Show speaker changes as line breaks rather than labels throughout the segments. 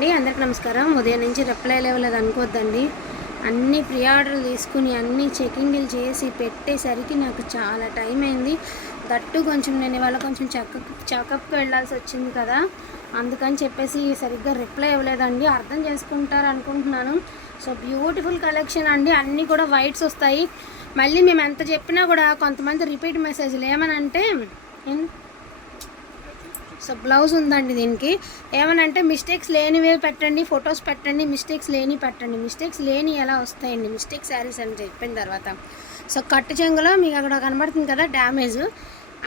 అండి అందరికి నమస్కారం. ఉదయం నుంచి రిప్లై లేవలేదు అనుకోవద్దండి అన్ని ప్రీ ఆర్డర్లు తీసుకుని అన్ని చెకింగ్లు చేసి పెట్టేసరికి నాకు చాలా టైం అయింది. దట్టు కొంచెం నేను ఇవాళ కొంచెం చెకప్ చెకప్కి వెళ్ళాల్సి వచ్చింది కదా. అందుకని చెప్పేసి సరిగ్గా రిప్లై ఇవ్వలేదండి అర్థం చేసుకుంటారు అనుకుంటున్నాను. సో బ్యూటిఫుల్ కలెక్షన్ అండి. అన్నీ కూడా వైట్స్ వస్తాయి. మళ్ళీ మేము ఎంత చెప్పినా కూడా కొంతమంది రిపీట్ మెసేజ్లు ఏమనంటే సో బ్లౌజ్ ఉందండి దీనికి. ఏమనంటే మిస్టేక్స్ లేనివే పెట్టండి ఫొటోస్ పెట్టండి మిస్టేక్స్ లేని పెట్టండి. మిస్టేక్స్ లేని ఎలా వస్తాయండి? మిస్టేక్ శారీస్ అని చెప్పిన తర్వాత. సో కట్టు చెంగులో మీకు అక్కడ కనబడుతుంది కదా డ్యామేజ్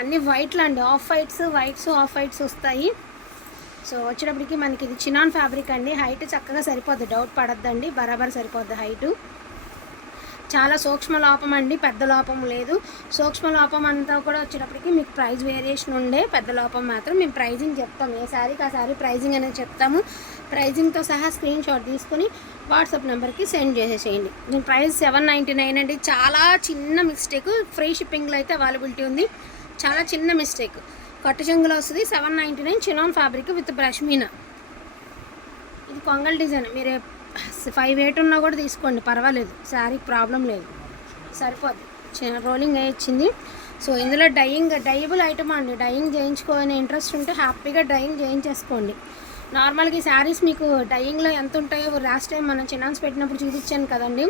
అన్ని వైట్లు అండి off whites whites off whites వస్తాయి. సో వచ్చేటప్పటికి మనకి ఇది చినాన్ ఫ్యాబ్రిక్ అండి. హైట్ చక్కగా సరిపోద్ది. డౌట్ పడద్దండి. బరాబర్ సరిపోద్ది హైటు చాలా సూక్ష్మ లోపం అండి పెద్ద లోపం లేదు. సూక్ష్మ లోపం అంతా కూడా వచ్చేటప్పటికి మీకు ప్రైస్ వేరియేషన్ ఉండే పెద్ద లోపం మాత్రం మేము ప్రైజింగ్ చెప్తాం. ఏ శారీకి ఆ శారీ ప్రైజింగ్ అనేది చెప్తాము. ప్రైజింగ్తో సహా స్క్రీన్ షాట్ తీసుకుని వాట్సాప్ నెంబర్కి సెండ్ చేసేసేయండి. దీని ప్రైస్ సెవెన్ నైంటీ నైన్ అండి. చాలా చిన్న మిస్టేక్ ఫ్రీ షిప్పింగ్లో అయితే అవైలబిలిటీ ఉంది. చాలా చిన్న మిస్టేక్. కట్టు చెంగులో వస్తుంది. Seven ninety nine chinon fabric with బ్రష్మీనా ఇది కొంగల్ డిజైన్. మీరు ఫైవ్ ఎయిట్ ఉన్నా కూడా తీసుకోండి పర్వాలేదు. శారీ ప్రాబ్లం లేదు. సరిపోద్ది. చిన్న రోలింగ్ అయ్యి వచ్చింది సో ఇందులో డైయింగ్ డైబుల్ ఐటమ్ అండి. డైయింగ్ చేయించుకోవాలని ఇంట్రెస్ట్ ఉంటే హ్యాపీగా డైయింగ్ చేయించేసుకోండి. నార్మల్గా ఈ శారీస్ మీకు డయింగ్లో ఎంత ఉంటాయో లాస్ట్ టైం మనం చిన్నాన్స్ పెట్టినప్పుడు చూపించాను కదండి.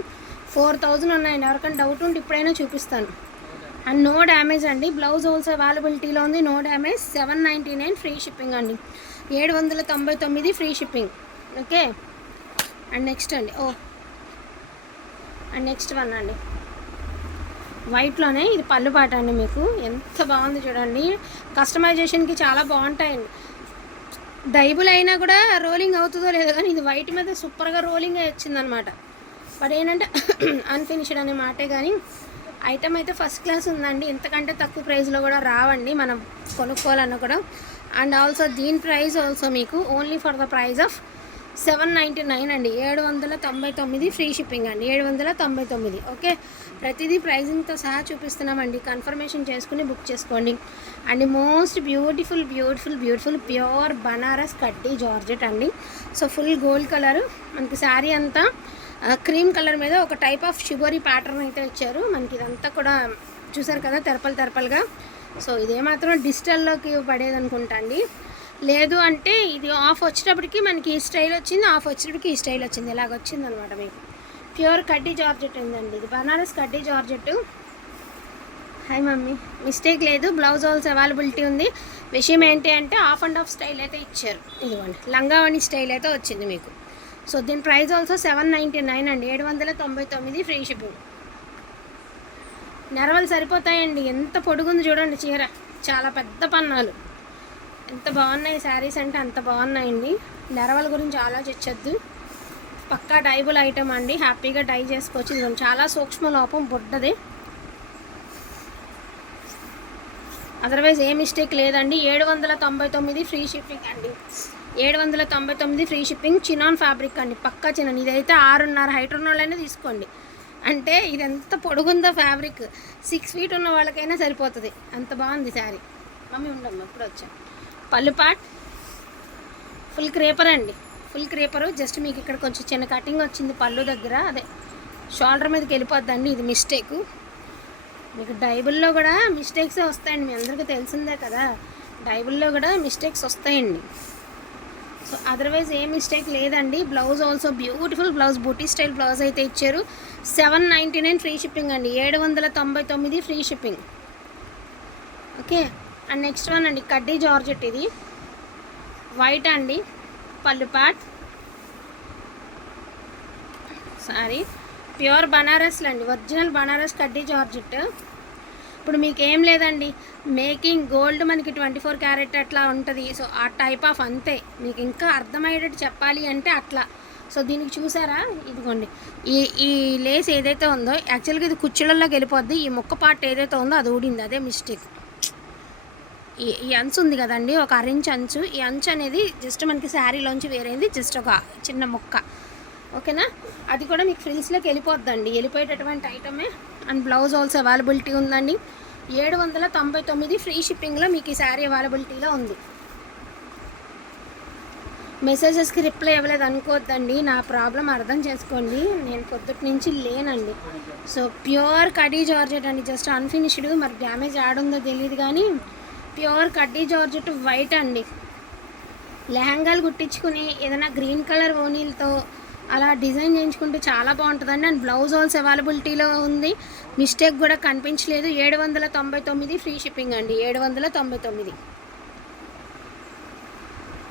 ఫోర్ థౌజండ్ ఉన్నాయండి ఎవరికైనా డౌట్ ఉంటే ఇప్పుడైనా చూపిస్తాను. అండ్ నో డ్యామేజ్ అండి. బ్లౌజ్ హోల్స్ అవైలబిలిటీలో ఉంది. No damage seven ninety nine free shipping అండి. ఏడు వందల తొంభై తొమ్మిది free shipping okay and next అండి ఓ. అండ్ నెక్స్ట్ వన్ అండి. వైట్లోనే ఇది పళ్ళు పాట అండి మీకు. ఎంత బాగుంది చూడండి. కస్టమైజేషన్కి చాలా బాగుంటాయండి. డైబుల్ అయినా కూడా రోలింగ్ అవుతుందో లేదో కానీ ఇది వైట్ మీద సూపర్గా రోలింగ్ వచ్చిందనమాట. బట్ ఏంటంటే అన్ఫినిష్డ్ అనే మాటే కానీ ఐటమ్ అయితే ఫస్ట్ క్లాస్ ఉందండి. ఇంతకంటే తక్కువ ప్రైస్లో కూడా రావండి. మనం కొనుక్కోవాలన్నా కూడా. అండ్ ఆల్సో దీని ప్రైస్ ఆల్సో మీకు only for the price of seven ninety nine అండి. ఏడు వందల తొంభై తొమ్మిది ఫ్రీ షిప్పింగ్ అండి. ఏడు వందల తొంభై తొమ్మిది ఓకే? ప్రతిదీ ప్రైజింగ్తో సహా చూపిస్తున్నామండి. కన్ఫర్మేషన్ చేసుకుని బుక్ చేసుకోండి. And most beautiful beautiful beautiful pure Banaras కడ్డీ జార్జెట్ అండి. So full gold colour. మనకి శారీ అంతా క్రీమ్ కలర్ మీద ఒక టైప్ ఆఫ్ షుగరీ ప్యాటర్న్ అయితే ఇచ్చారు మనకి ఇదంతా కూడా చూసారు కదా తెరపలు తెరపలుగా. సో ఇదే మాత్రం డిజిటల్లోకి పడేది అనుకుంటా అండి. లేదు అంటే ఇది ఆఫ్ వచ్చేటప్పటికి మనకి ఈ స్టైల్ వచ్చింది ఆఫ్ వచ్చేటప్పటికి ఈ స్టైల్ వచ్చింది. ఇలాగ వచ్చింది అనమాట మీకు. ప్యూర్ కడ్డీ జార్జెట్ ఉందండి ఇది. బనారస్ కడ్డీ జార్జెట్. Hi mummy. మిస్టేక్ లేదు. బ్లౌజ్ ఆల్స్ అవైలబిలిటీ ఉంది. విషయం ఏంటి అంటే ఆఫ్ అండ్ ఆఫ్ స్టైల్ అయితే ఇచ్చారు. ఇదిగోండి. లంగావణి స్టైల్ అయితే వచ్చింది మీకు. సో దీని price also seven ninety nine అండి. ఏడు వందల తొంభై తొమ్మిది ఫ్రీ షిప్పింగ్. నెరవలు సరిపోతాయండి. ఎంత పొడుగుంది చూడండి చీర. చాలా పెద్ద పన్నాలు. ఎంత బాగున్నాయి శారీస్ అంటే అంత బాగున్నాయండి. నెరవల గురించి ఆలోచించద్దు. పక్కా డైబుల్ ఐటమ్ అండి. హ్యాపీగా డై చేసుకోవచ్చు. ఇది చాలా సూక్ష్మ లోపం బుడ్డది అదర్వైజ్ ఏ మిస్టేక్ లేదండి. ఏడు వందల తొంభై తొమ్మిది ఫ్రీ షిప్పింగ్ అండి. ఏడు వందల తొంభై తొమ్మిది ఫ్రీ షిప్పింగ్ చినాన్ ఫ్యాబ్రిక్ అండి. పక్కా చినాన్. ఇదైతే ఆరున్నర హైట్ ఉన్న వాళ్ళైనా తీసుకోండి. అంటే ఇది ఎంత పొడుగుందో ఫ్యాబ్రిక్. సిక్స్ ఫీట్ ఉన్న వాళ్ళకైనా సరిపోతుంది. అంత బాగుంది శారీ. మమ్మీ ఉండమ్మా ఇప్పుడు వచ్చాను పళ్ళు పాట్. ఫుల్ క్రేపర్ అండి. ఫుల్ క్రేపరు జస్ట్ మీకు ఇక్కడ కొంచెం చిన్న కటింగ్ వచ్చింది పళ్ళు దగ్గర. అదే. షోల్డర్ మీదకి వెళ్ళిపోద్దండి. ఇది మిస్టేక్ మీకు డైబుల్లో కూడా మిస్టేక్స్ వస్తాయండి. మీ అందరికీ తెలిసిందే కదా. డైబుల్లో కూడా మిస్టేక్స్ వస్తాయండి. సో అదర్వైజ్ ఏ మిస్టేక్ లేదండి. బ్లౌజ్ ఆల్సో బ్యూటిఫుల్ బ్లౌజ్ బుటీ స్టైల్ బ్లౌజ్ అయితే ఇచ్చారు. Seven ninety nine free shipping అండి. ఏడు వందల తొంభై తొమ్మిది free shipping okay and next one అండి కడ్డీ జార్జెట్ ఇది. వైట్ అండి పళ్ళు పాట్. సారీ ప్యూర్ బనారస్లు అండి ఒరిజినల్ బనారస్ కడ్డీ జార్జెట్. ఇప్పుడు మీకు ఏం లేదండి మేకింగ్ గోల్డ్ మనకి ట్వంటీ ఫోర్ క్యారెట్ అట్లా ఉంటుంది. సో ఆ టైప్ ఆఫ్ అంతే. మీకు ఇంకా అర్థమయ్యేటట్టు చెప్పాలి అంటే అట్లా. సో దీనికి చూసారా? ఇదిగోండి. ఈ ఈ లేస్ ఏదైతే ఉందో యాక్చువల్గా ఇది కుచ్చుళ్ళలోకి వెళ్ళిపోద్ది. ఈ మొక్క పార్ట్ ఏదైతే ఉందో అది ఊడింది. అదే మిస్టేక్ ఈ అంచు ఉంది కదండి ఒక అరెంజ్ అంచు. ఈ అంచు అనేది జస్ట్ మనకి శారీలోంచి వేరేది జస్ట్ ఒక చిన్న ముక్క. ఓకేనా? అది కూడా మీకు ఫ్రిల్స్లోకి వెళ్ళిపోద్దండి. వెళ్ళిపోయేటటువంటి ఐటమే అండ్ బ్లౌజ్ ఆల్సో అవైలబిలిటీ ఉందండి. ఏడు వందల తొంభై తొమ్మిది ఫ్రీ షిప్పింగ్లో మీకు ఈ శారీ అవైలబిలిటీలో ఉంది. మెసేజెస్కి రిప్లై ఇవ్వలేదు అనుకోవద్దండి నా ప్రాబ్లం అర్థం చేసుకోండి. నేను పొద్దుటి నుంచి లేనండి. సో ప్యూర్ కడీ జార్జెట్ అండి. జస్ట్ అన్ఫినిష్డ్ మరి డ్యామేజ్ ఆడుందో తెలియదు కానీ ప్యూర్ కడ్డీ జార్జెట్ వైట్ అండి. లెహంగాలు కుట్టించుకుని ఏదైనా గ్రీన్ కలర్ ఓనీలతో అలా డిజైన్ చేయించుకుంటే చాలా బాగుంటుందండి. అండ్ బ్లౌజ్ ఆల్స్ అవైలబిలిటీలో ఉంది. మిస్టేక్ కూడా కనిపించలేదు. ఏడు వందల తొంభై తొమ్మిది ఫ్రీ షిప్పింగ్ అండి. ఏడు వందల తొంభై తొమ్మిది.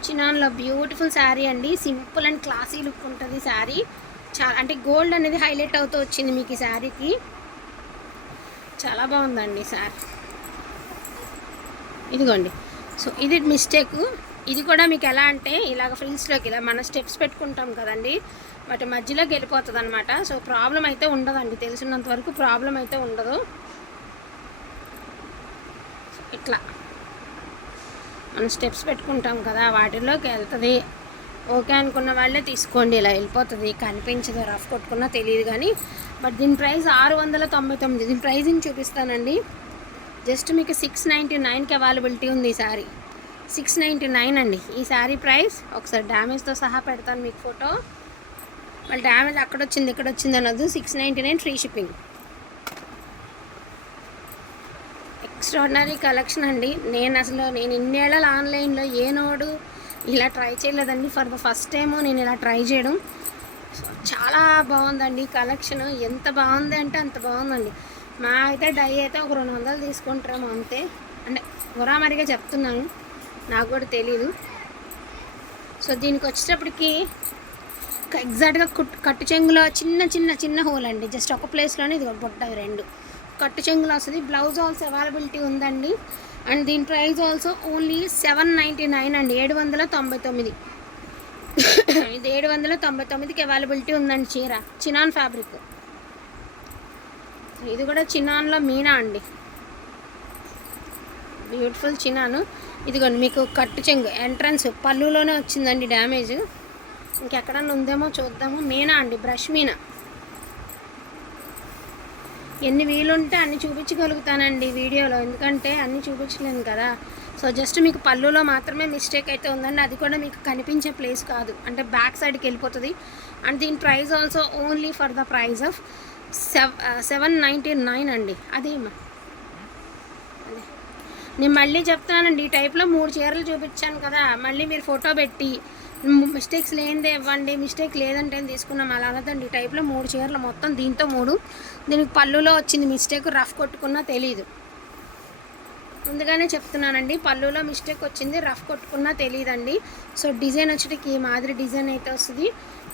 చినాన్లో బ్యూటిఫుల్ శారీ అండి. సింపుల్ అండ్ క్లాసీ లుక్ ఉంటుంది శారీ. చాలా అంటే గోల్డ్ అనేది హైలైట్ అవుతూ వచ్చింది మీకు ఈ శారీకి. చాలా బాగుందండి శారీ. ఇదిగోండి. సో ఇది మిస్టేక్. ఇది కూడా మీకు ఎలా అంటే ఇలాగ ఫ్రిల్స్లోకి ఇలా మన స్టెప్స్ పెట్టుకుంటాం కదండి. వాటి మధ్యలోకి వెళ్ళిపోతుంది అనమాట సో ప్రాబ్లం అయితే ఉండదండి. తెలిసినంత వరకు ప్రాబ్లం అయితే ఉండదు. ఇట్లా. మనం స్టెప్స్ పెట్టుకుంటాం కదా వాటిలోకి వెళ్తుంది. ఓకే అనుకున్న వాళ్ళే తీసుకోండి. ఇలా వెళ్ళిపోతుంది. కనిపించదు. రఫ్ కొట్టుకున్నా తెలియదు కానీ. బట్ దీని ప్రైస్ ఆరు వందల తొంభై తొమ్మిది. దీని ప్రైజింగ్ చూపిస్తానండి. జస్ట్ మీకు సిక్స్ నైంటీ నైన్కి అవైలబిలిటీ ఉంది ఈ సారీ సిక్స్ నైంటీ నైన్ అండి. ఈ శారీ ప్రైస్ ఒకసారి డ్యామేజ్తో సహా పెడతాను మీకు ఫోటో. మళ్ళీ డ్యామేజ్ అక్కడ వచ్చింది ఇక్కడ వచ్చింది అనొద్దు six ninety nine free shipping. Extraordinary collection అండి. నేను అసలు నేను ఇన్నేళ్ళ ఆన్లైన్లో ఏ నోడు ఇలా ట్రై చేయలేదండి. ఫర్ ద ఫస్ట్ టైము నేను ఇలా ట్రై చేయడం. చాలా బాగుందండి కలెక్షన్. ఎంత బాగుంది అంటే అంత బాగుందండి. మా అయితే డై అయితే ఒక రెండు వందలు తీసుకుంటాము అంతే. అంటే గురామరిగా చెప్తున్నాను. నాకు కూడా తెలీదు. సో దీనికి వచ్చేటప్పటికి ఎగ్జాక్ట్గా కుట్ కట్టు చెంగులో చిన్న చిన్న చిన్న హోల్ అండి. జస్ట్ ఒక ప్లేస్లోనే ఇది బుట్ట రెండు. కట్టు చెంగులో వస్తుంది. బ్లౌజ్ ఆల్సో అవైలబిలిటీ ఉందండి. అండ్ దీని price also only seven ninety nine అండి. ఏడు వందల తొంభై తొమ్మిది. ఇది ఏడు వందల తొంభై తొమ్మిదికి అవైలబిలిటీ ఉందండి చీర. చినాన్ ఫ్యాబ్రిక్ ఇది కూడా చినాన్లో మీనా అండి. Beautiful chinon. ఇదిగోండి మీకు కట్టు చెంగు ఎంట్రన్స్ పళ్ళులోనే వచ్చిందండి డ్యామేజ్ ఇంకెక్కడన్నా ఉందేమో చూద్దాము. మీనా అండి బ్రష్ మీనా? ఎన్ని వీలుంటే అన్ని చూపించగలుగుతానండి వీడియోలో. ఎందుకంటే అన్ని చూపించలేను కదా. సో జస్ట్ మీకు పళ్ళులో మాత్రమే మిస్టేక్ అయితే ఉందండి. అది కూడా మీకు కనిపించే ప్లేస్ కాదు. అంటే బ్యాక్ సైడ్కి వెళ్ళిపోతుంది. అండ్ దీని price also only for the price of seven ninety nine అండి. అదే అదే. నేను మళ్ళీ చెప్తానండి ఈ టైప్లో మూడు చీరలు చూపించాను కదా మళ్ళీ మీరు ఫోటో పెట్టి మిస్టేక్స్ లేనిదే ఇవ్వండి మిస్టేక్ లేదంటే తీసుకున్నాం అలా అనదండి ఈ టైప్లో మూడు చీరలు మొత్తం దీంతో మూడు. దీనికి పళ్ళులో వచ్చింది మిస్టేక్ రఫ్ కొట్టుకున్నా తెలియదు ముందుగానే చెప్తున్నానండి పళ్ళులో మిస్టేక్ వచ్చింది రఫ్ కొట్టుకున్నా తెలియదండి సో డిజైన్ వచ్చేటికి ఈ మాదిరి డిజైన్ అయితే వస్తుంది.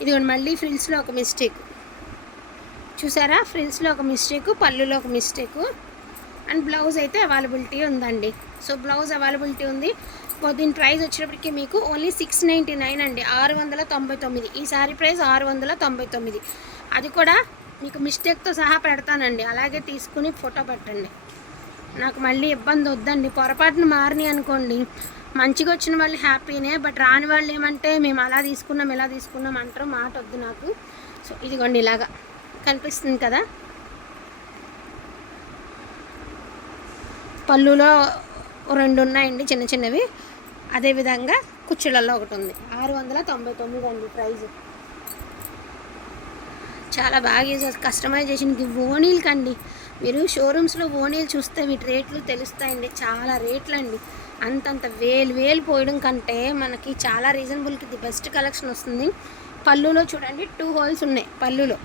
ఇది మళ్ళీ ఫ్రిల్స్లో ఒక మిస్టేక్ చూసారా? ఫ్రిల్స్లో ఒక మిస్టేక్ పళ్ళులో ఒక మిస్టేక్. అండ్ బ్లౌజ్ అయితే అవైలబిలిటీ ఉందండి. సో బ్లౌజ్ అవైలబిలిటీ ఉంది. దీని ప్రైస్ వచ్చేటప్పటికి మీకు ఓన్లీ సిక్స్ నైంటీ నైన్ అండి. ఆరు వందల తొంభై తొమ్మిది. ఈ సారీ ప్రైస్ ఆరు వందల తొంభై తొమ్మిది. అది కూడా మీకు మిస్టేక్తో సహా పెడతానండి. అలాగే తీసుకుని ఫోటో పెట్టండి. నాకు మళ్ళీ ఇబ్బంది వద్దండి. పొరపాటున మారిని అనుకోండి. మంచిగా వచ్చిన వాళ్ళు హ్యాపీనే బట్ రాని వాళ్ళు ఏమంటే మేము అలా తీసుకున్నాం ఇలా తీసుకున్నాం అంటారు. మాట వద్దు నాకు. సో ఇదిగోండి ఇలాగా. కనిపిస్తుంది కదా. పళ్ళులో రెండు ఉన్నాయండి చిన్న చిన్నవి. అదేవిధంగా కుచ్చులలో ఒకటి ఉంది ఆరు వందల తొంభై తొమ్మిది అండి ప్రైజ్. చాలా బాగా కస్టమైజ్ కస్టమైజేషన్ ఇది ఓనీలకి అండి మీరు షోరూమ్స్లో ఓనీలు చూస్తే వీటి రేట్లు తెలుస్తాయండి. చాలా రేట్లు అండి అంతంత వేలు వేలు పోయడం కంటే మనకి చాలా రీజనబుల్కి ఇది బెస్ట్ కలెక్షన్ వస్తుంది. పళ్ళులో చూడండి టూ హోల్స్ ఉన్నాయి పళ్ళులో.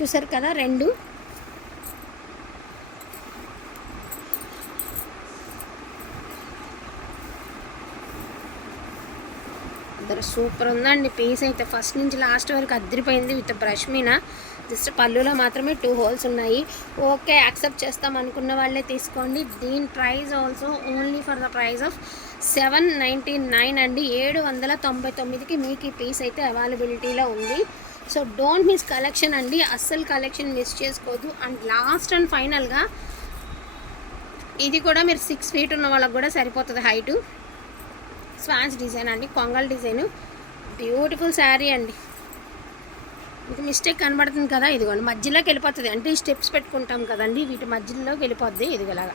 చూసారు కదా రెండు. ఇద్దరు సూపర్ ఉందండి. పీస్ అయితే ఫస్ట్ నుంచి లాస్ట్ వరకు అద్దరిపోయింది విత్ బ్రష్ మీద. జస్ట్ పళ్ళులో మాత్రమే టూ హోల్స్ ఉన్నాయి. ఓకే యాక్సెప్ట్ చేస్తాం అనుకున్న వాళ్ళే తీసుకోండి. దీని price also only for the price of seven ninety nine అండి. ఏడు వందల తొంభై తొమ్మిదికి మీకు ఈ పీస్ అయితే అవైలబిలిటీలో ఉంది. సో డోంట్ మిస్ కలెక్షన్ అండి అస్సలు కలెక్షన్ మిస్ చేసుకోవద్దు. అండ్ లాస్ట్ అండ్ ఫైనల్గా ఇది కూడా మీరు సిక్స్ ఫీట్ ఉన్న వాళ్ళకి కూడా సరిపోతుంది హైటు స్వాన్స్ డిజైన్ అండి కొంగల్ డిజైన్ బ్యూటిఫుల్ శారీ అండి. మీకు మిస్టేక్ కనబడుతుంది కదా ఇదిగోండి. మధ్యలోకి వెళ్ళిపోతుంది. అంటే ఈ స్టెప్స్ పెట్టుకుంటాం కదండి వీటి మధ్యలోకి వెళ్ళిపోద్ది ఇదిగోలాగా.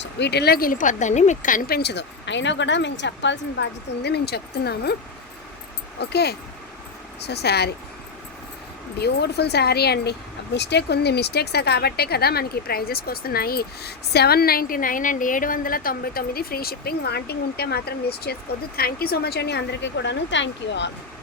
సో వీటిల్లోకి వెళ్ళిపోద్దండి మీకు కనిపించదు. అయినా కూడా మేము చెప్పాల్సిన బాధ్యత ఉంది మేము చెప్తున్నాము. Okay so sari. Beautiful sari అండి. మిస్టేక్ ఉంది. మిస్టేక్స్ కాబట్టే కదా మనకి ప్రైజెస్కి వస్తున్నాయి సెవెన్ నైంటీ నైన్ అండి. ఏడు వందల తొంభై తొమ్మిది ఫ్రీ షిప్పింగ్. వాంటింగ్ ఉంటే మాత్రం మిస్ చేసుకోవద్దు. థ్యాంక్ యూ సో మచ్ అండి అందరికీ కూడాను. Thank you all.